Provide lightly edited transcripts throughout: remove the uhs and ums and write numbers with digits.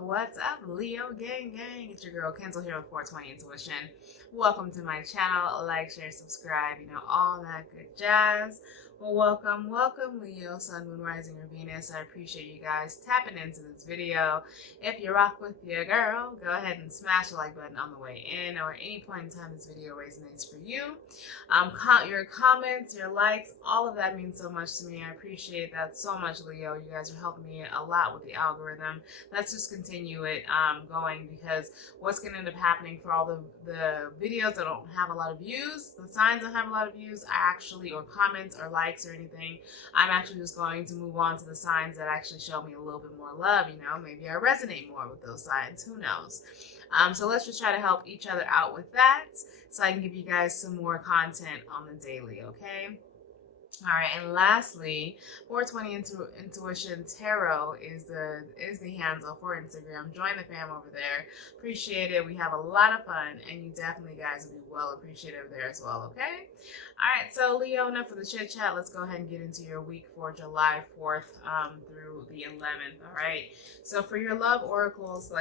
What's up, Leo gang? It's your girl Kenzel here with 420 Intuition. Welcome to my channel. Like, share, subscribe, all that good jazz. Well, welcome, Leo, Sun, Moon, Rising, or Venus. I appreciate you guys tapping into this video. If you rock with your girl, go ahead and smash the like button on the way in, or at any point in time this video resonates for you. Your comments, your likes, all of that means so much to me. I appreciate that so much, Leo. You guys are helping me a lot with the algorithm. Let's just continue it going, because what's going to end up happening for all the videos that don't have a lot of views, the signs that have a lot of views, or comments or likes or anything, I'm actually just going to move on to the signs that actually show me a little bit more love. Maybe I resonate more with those signs. Who knows? So let's just try to help each other out with that, so I can give you guys some more content on the daily, okay? All right, and lastly, 420 Intuition Tarot is the handle for Instagram. Join the fam over there. Appreciate it. We have a lot of fun, and you definitely guys will be well appreciative there as well, okay? All right, so Leo, enough for the chit chat. Let's go ahead and get into your week for July 4th through the 11th, all right? So for your love oracles, for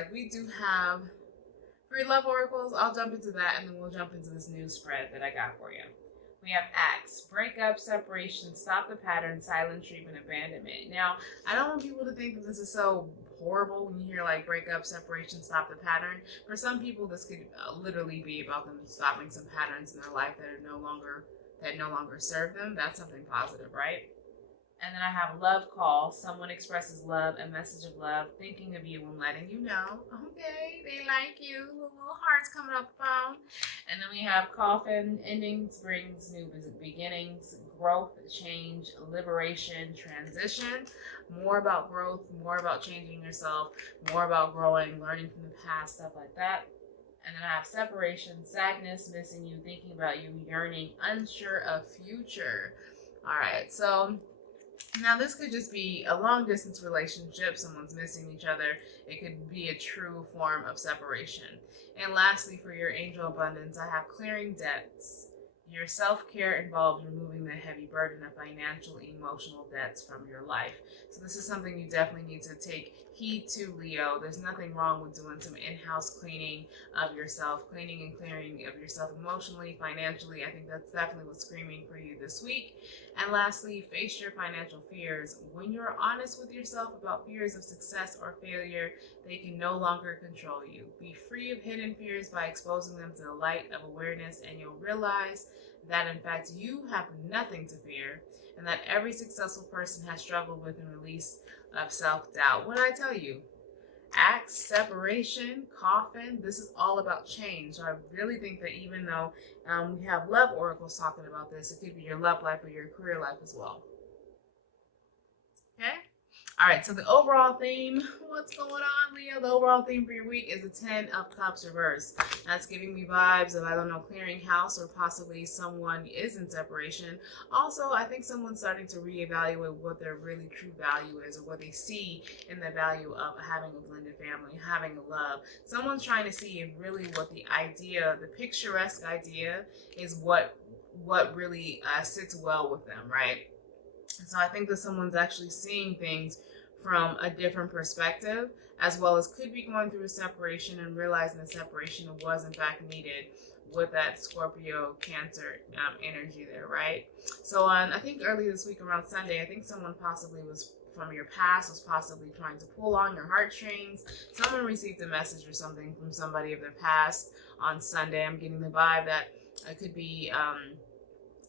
your love oracles, I'll jump into that, and then we'll jump into this new spread that I got for you. We have acts, breakup, separation, stop the pattern, silent treatment, abandonment. Now, I don't want people to think that this is so horrible when you hear like breakup, separation, stop the pattern. For some people, this could literally be about them stopping some patterns in their life that no longer serve them. That's something positive, right? And then I have love call. Someone expresses love, a message of love, thinking of you and letting you know. Okay, they like you. Little hearts coming up the phone. And then we have coffin. Endings brings new beginnings, growth, change, liberation, transition. More about growth, more about changing yourself, more about growing, learning from the past, stuff like that. And then I have separation, sadness, missing you, thinking about you, yearning, unsure of future. All right, so now this could just be a long distance relationship, someone's missing each other. It could be a true form of separation. And lastly, for your angel abundance, I have clearing debts. Your self-care involves removing the heavy burden of financial, emotional debts from your life. So this is something you definitely need to take heed to, Leo. There's nothing wrong with doing some in-house cleaning of yourself, cleaning and clearing of yourself emotionally, financially. I think that's definitely what's screaming for you this week. And lastly, face your financial fears. When you're honest with yourself about fears of success or failure, they can no longer control you. Be free of hidden fears by exposing them to the light of awareness, and you'll realize that in fact you have nothing to fear, and that every successful person has struggled with a release of self-doubt. What did I tell you? Acts, separation, coffin, this is all about change. So I really think that even though we have love oracles talking about this, it could be your love life or your career life as well. Okay? All right, so the overall theme, what's going on, Leo? The overall theme for your week is the 10 of Cups reverse. That's giving me vibes of, I don't know, clearing house, or possibly someone is in separation. Also, I think someone's starting to reevaluate what their really true value is, or what they see in the value of having a blended family, having a love. Someone's trying to see if really what the idea, the picturesque idea, is what really sits well with them, right? So I think that someone's actually seeing things from a different perspective, as well as could be going through a separation and realizing the separation was in fact needed with that Scorpio Cancer energy there, right? So I think early this week around Sunday, I think someone possibly was from your past was possibly trying to pull on your heartstrings. Someone received a message or something from somebody of their past on Sunday. I'm getting the vibe that it could be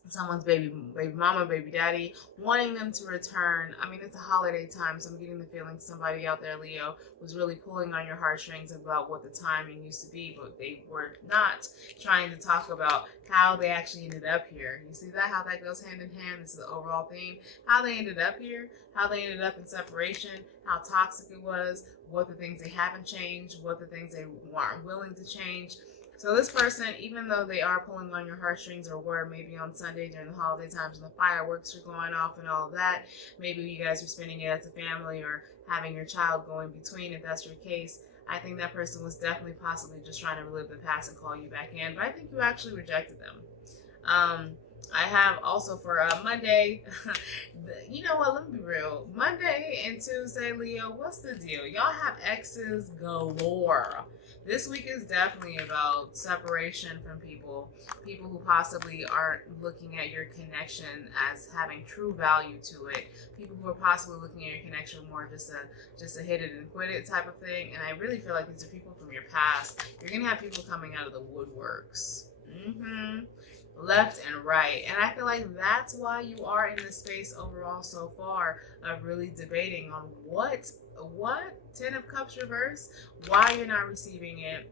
someone's baby mama, baby daddy, wanting them to return. I mean, it's a holiday time, so I'm getting the feeling somebody out there, Leo, was really pulling on your heartstrings about what the timing used to be, but they were not trying to talk about how they actually ended up here. You see that, how that goes hand in hand? This is the overall theme. How they ended up here, how they ended up in separation, how toxic it was, what the things they haven't changed, what the things they weren't willing to change. So this person, even though they are pulling on your heartstrings, or were maybe on Sunday during the holiday times and the fireworks are going off and all of that, maybe you guys are spending it as a family or having your child go in between, if that's your case, I think that person was definitely possibly just trying to relive the past and call you back in. But I think you actually rejected them. I have also for Monday, you know what, let me be real. Monday and Tuesday, Leo, what's the deal? Y'all have exes galore. This week is definitely about separation from people who possibly aren't looking at your connection as having true value to it, people who are possibly looking at your connection more just a hit it and quit it type of thing. And I really feel like these are people from your past. You're going to have people coming out of the woodworks. Left and right. And I feel like that's why you are in this space overall so far of really debating on what 10 of Cups reverse, why you're not receiving it,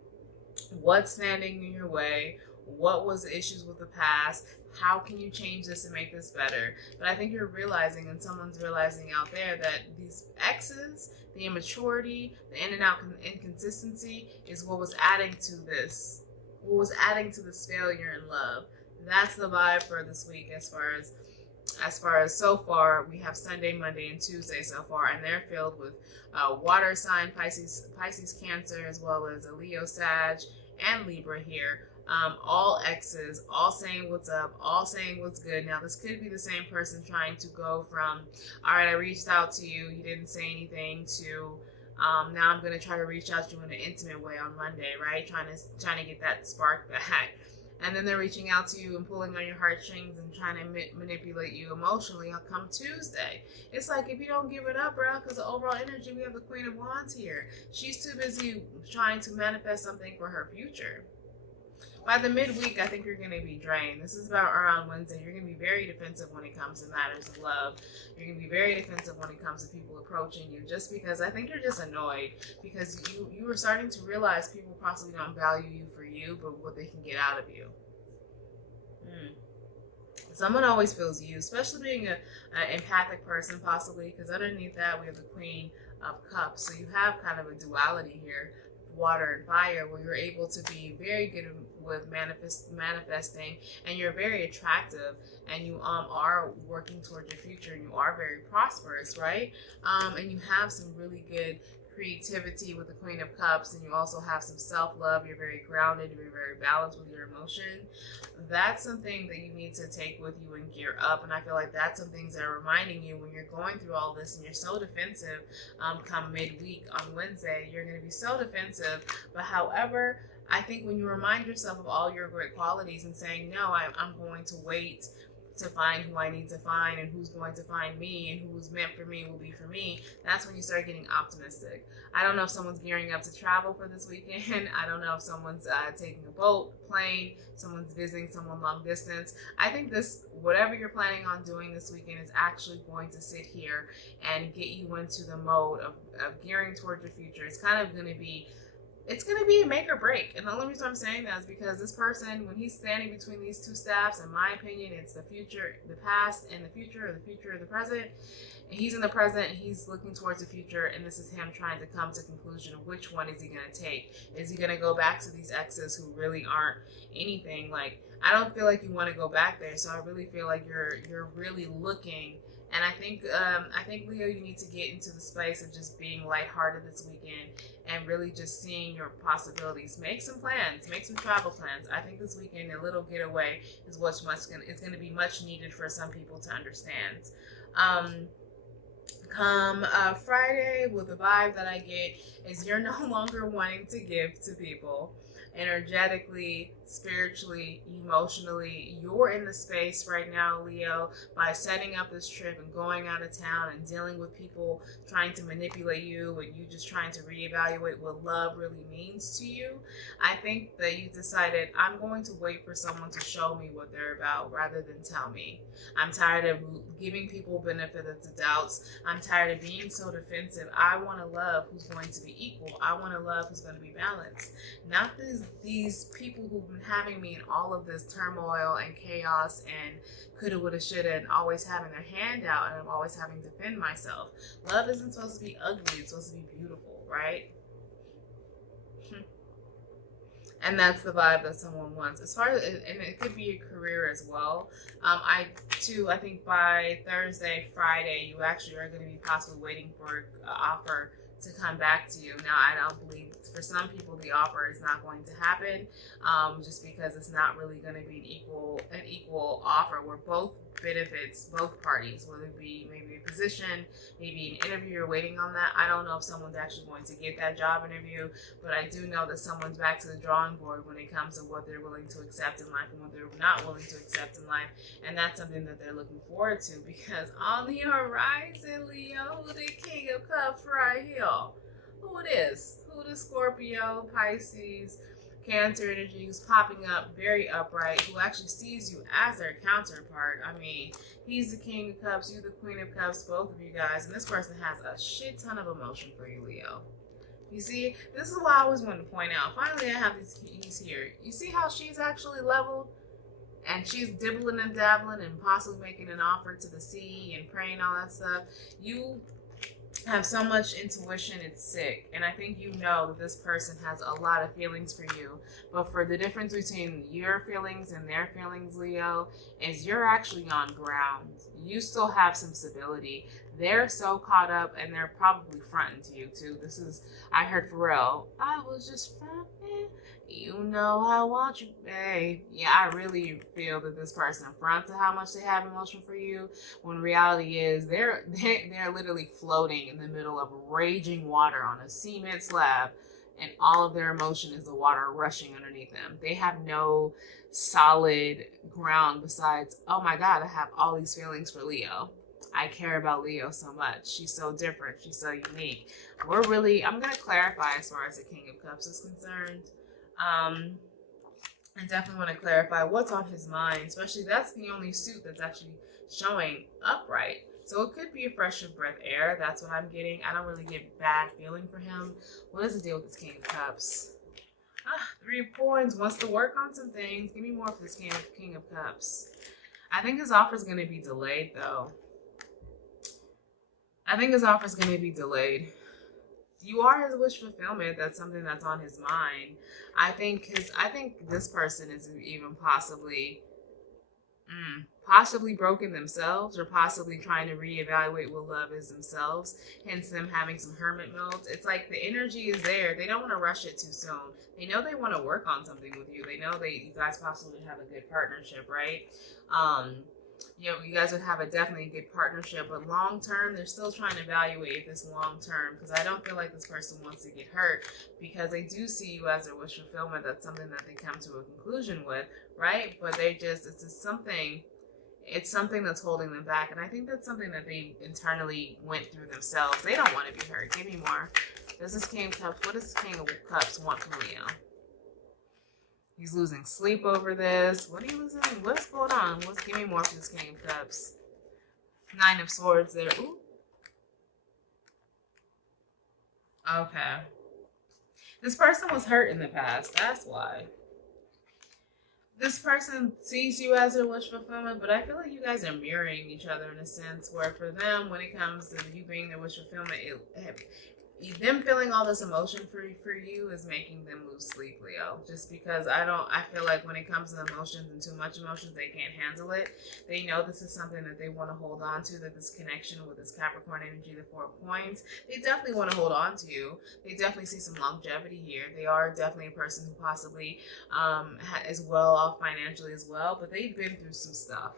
what's standing in your way, what was the issues with the past, how can you change this and make this better. But I think you're realizing, and someone's realizing out there, that these exes, the immaturity, the in and out inconsistency is what was adding to this, failure in love. That's the vibe for this week as far as so far. We have Sunday, Monday, and Tuesday so far, and they're filled with water sign, Pisces, Cancer, as well as a Leo, Sag, and Libra here. All exes, all saying what's up, all saying what's good. Now, this could be the same person trying to go from, all right, I reached out to you, you didn't say anything, to now I'm going to try to reach out to you in an intimate way on Monday, right? Trying to get that spark back. And then they're reaching out to you and pulling on your heartstrings and trying to manipulate you emotionally come Tuesday. It's like, if you don't give it up, bro, because the overall energy, we have the Queen of Wands here. She's too busy trying to manifest something for her future. By the midweek, I think you're going to be drained. This is about around Wednesday. You're going to be very defensive when it comes to matters of love. You're going to be very defensive when it comes to people approaching you, just because I think you're just annoyed because you are starting to realize people possibly don't value you for you, but what they can get out of you. Someone always feels you, especially being an empathic person possibly, because underneath that we have the Queen of Cups. So you have kind of a duality here, water and fire, where you're able to be very good with manifesting, and you're very attractive, and you are working towards your future, and you are very prosperous, right? And you have some really good creativity with the Queen of Cups, and you also have some self-love. You're very grounded, you're very balanced with your emotion. That's something that you need to take with you and gear up, and I feel like that's some things that are reminding you when you're going through all this and you're so defensive. Come midweek on Wednesday, you're going to be so defensive, but however, I think when you remind yourself of all your great qualities and saying, no, I'm going to wait to find who I need to find, and who's going to find me, and who's meant for me will be for me, that's when you start getting optimistic. I don't know if someone's gearing up to travel for this weekend. I don't know if someone's taking a boat, plane, someone's visiting someone long distance. I think whatever you're planning on doing this weekend is actually going to sit here and get you into the mode of gearing toward your future. It's going to be a make or break. And the only reason I'm saying that is because this person, when he's standing between these two staffs, in my opinion, it's the future, the past, and the future, or the future, or the present. And he's in the present, and he's looking towards the future, and this is him trying to come to conclusion of which one is he going to take. Is he going to go back to these exes who really aren't anything? Like, I don't feel like you want to go back there, so I really feel like you're really looking. And I think Leo, you need to get into the space of just being lighthearted this weekend and really just seeing your possibilities. Make some plans, make some travel plans. I think this weekend a little getaway is it's going to be much needed for some people to understand. Come Friday, with the vibe that I get is you're no longer wanting to give to people. Energetically, spiritually, emotionally, you're in the space right now, Leo, by setting up this trip and going out of town and dealing with people trying to manipulate you, and you just trying to reevaluate what love really means to you. I think that you decided, I'm going to wait for someone to show me what they're about rather than tell me. I'm tired of giving people benefit of the doubts. I'm tired of being so defensive. I want a love who's going to be equal. I want a love who's going to be balanced. Not these people who've been having me in all of this turmoil and chaos and coulda, woulda, shoulda, and always having their hand out, and I'm always having to defend myself. Love isn't supposed to be ugly. It's supposed to be beautiful, right? And that's the vibe that someone wants. As far as, and it could be a career as well. I think by Thursday, Friday, you actually are going to be possibly waiting for an offer to come back to you. Now, I don't believe For some people, the offer is not going to happen, just because it's not really going to be an equal offer where both benefits both parties, whether it be maybe a position, maybe an interview, you're waiting on that. I don't know if someone's actually going to get that job interview, but I do know that someone's back to the drawing board when it comes to what they're willing to accept in life and what they're not willing to accept in life. And that's something that they're looking forward to, because on the horizon, Leo, the King of Cups right here. Who it is? Who the Scorpio, Pisces, Cancer energy who's popping up very upright, who actually sees you as their counterpart. I mean, he's the King of Cups, you the Queen of Cups, both of you guys, and this person has a shit ton of emotion for you, Leo. You see, this is what I always want to point out. Finally, I have he's here. You see how she's actually leveled? And she's dibbling and dabbling and possibly making an offer to the sea and praying, all that stuff. You have so much intuition, it's sick. And I think you know that this person has a lot of feelings for you. But for the difference between your feelings and their feelings, Leo, is you're actually on ground. You still have some stability. They're so caught up, and they're probably fronting to you too. This is, I heard Pharrell, I was just fronting. You know I want you, babe. Yeah, I really feel that this person fronts to how much they have emotion for you, when reality is they're literally floating in the middle of raging water on a cement slab, and all of their emotion is the water rushing underneath them. They have no solid ground besides, oh my God, I have all these feelings for Leo. I care about Leo so much. She's so different. She's so unique. I'm going to clarify as far as the King of Cups is concerned. I definitely want to clarify what's on his mind, especially that's the only suit that's actually showing upright. So it could be a fresh of breath air. That's what I'm getting. I don't really get bad feeling for him. What is the deal with this King of Cups? 3 of Coins wants to work on some things. Give me more for this King of Cups. I think his offer is going to be delayed, though. You are his wish fulfillment. That's something that's on his mind. I think this person is even possibly broken themselves, or possibly trying to reevaluate what love is themselves, hence them having some hermit modes. It's like the energy is there. They don't want to rush it too soon. They know they want to work on something with you. They know you guys possibly have a good partnership, right? You guys would have definitely a good partnership, but long term, they're still trying to evaluate if it's long term, because I don't feel like this person wants to get hurt, because they do see you as their wish fulfillment. That's something that they come to a conclusion with, right? But it's something that's holding them back, and I think that's something that they internally went through themselves. They don't want to be hurt. Give me more. This is King of Cups. What does King of Cups want from Leo? He's losing sleep over this. What are you losing? What's going on? Give me more for this King of Cups. 9 of Swords there. Ooh. Okay. This person was hurt in the past. That's why. This person sees you as their wish fulfillment, but I feel like you guys are mirroring each other in a sense where for them, when it comes to you being their wish fulfillment, them feeling all this emotion for you is making them lose sleep, Leo. Just because I feel like when it comes to emotions and too much emotions, they can't handle it. They know this is something that they want to hold on to, that this connection with this Capricorn energy, the 4 of Coins, they definitely want to hold on to you. They definitely see some longevity here. They are definitely a person who possibly is well off financially as well, but they've been through some stuff.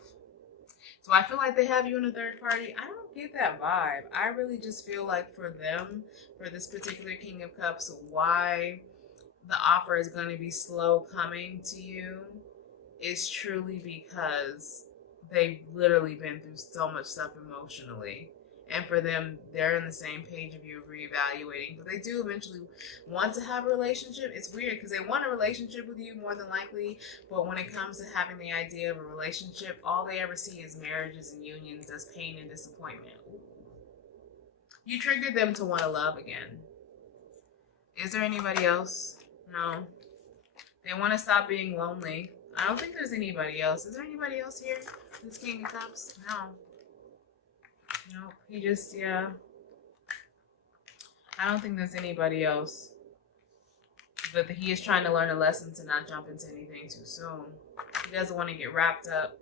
So I feel like they have you in a third party. I don't get that vibe. I really just feel like for them, for this particular King of Cups, why the offer is going to be slow coming to you is truly because they've literally been through so much stuff emotionally. And for them, they're on the same page of you reevaluating. But they do eventually want to have a relationship. It's weird because they want a relationship with you more than likely. But when it comes to having the idea of a relationship, all they ever see is marriages and unions as pain and disappointment. You triggered them to want to love again. Is there anybody else? No. They want to stop being lonely. I don't think there's anybody else. Is there anybody else here? This King of Cups? No. Nope, he just, yeah. I don't think there's anybody else. But he is trying to learn a lesson to not jump into anything too soon. He doesn't want to get wrapped up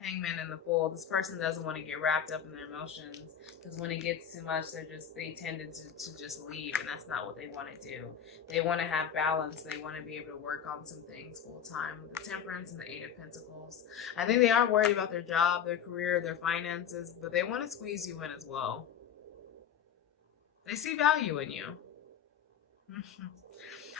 Hangman in the Fool. This person doesn't want to get wrapped up in their emotions, because when it gets too much, they tend to just leave, and that's not what they want to do. They want to have balance. They want to be able to work on some things full time. With the Temperance and the Eight of Pentacles, I think they are worried about their job, their career, their finances, but they want to squeeze you in as well. They see value in you.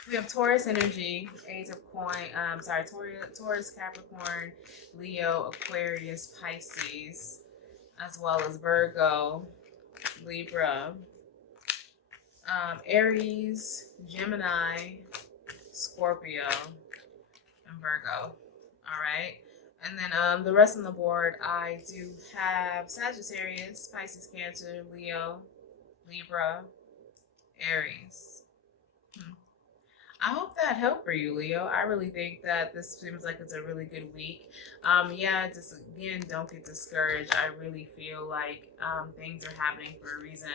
We have Taurus energy, Eight of Taurus, Capricorn, Leo, Aquarius, Pisces, as well as Virgo, Libra, Aries, Gemini, Scorpio, and Virgo. All right. And then the rest on the board, I do have Sagittarius, Pisces, Cancer, Leo, Libra, Aries. I hope that helped for you, Leo. I really think that this seems like it's a really good week. Yeah, just again, don't get discouraged. I really feel like things are happening for a reason.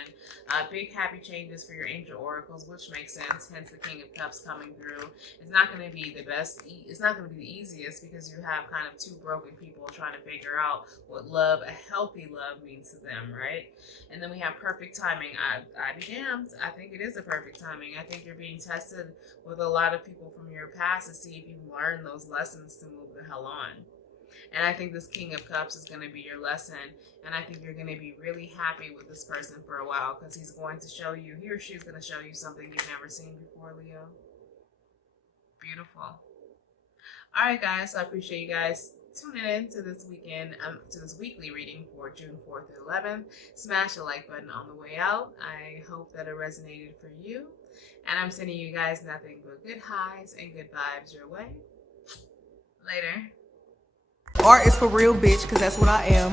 Big happy changes for your angel oracles, which makes sense. Hence the King of Cups coming through. It's not going to be the best. It's not going to be the easiest, because you have kind of two broken people trying to figure out what love, a healthy love, means to them, right? And then we have perfect timing. I be damned. I think it is a perfect timing. I think you're being tested with a lot of people from your past to see if you learn those lessons to move the hell on. And I think this King of Cups is going to be your lesson. And I think you're going to be really happy with this person for a while, because he's going to show you, he or she's going to show you something you've never seen before, Leo. Beautiful. All right, guys. So I appreciate you guys tuning in to this to this weekly reading for June 4th through 11th. Smash the like button on the way out. I hope that it resonated for you. And I'm sending you guys nothing but good highs and good vibes your way. Later. Art is for real, bitch, because that's what I am.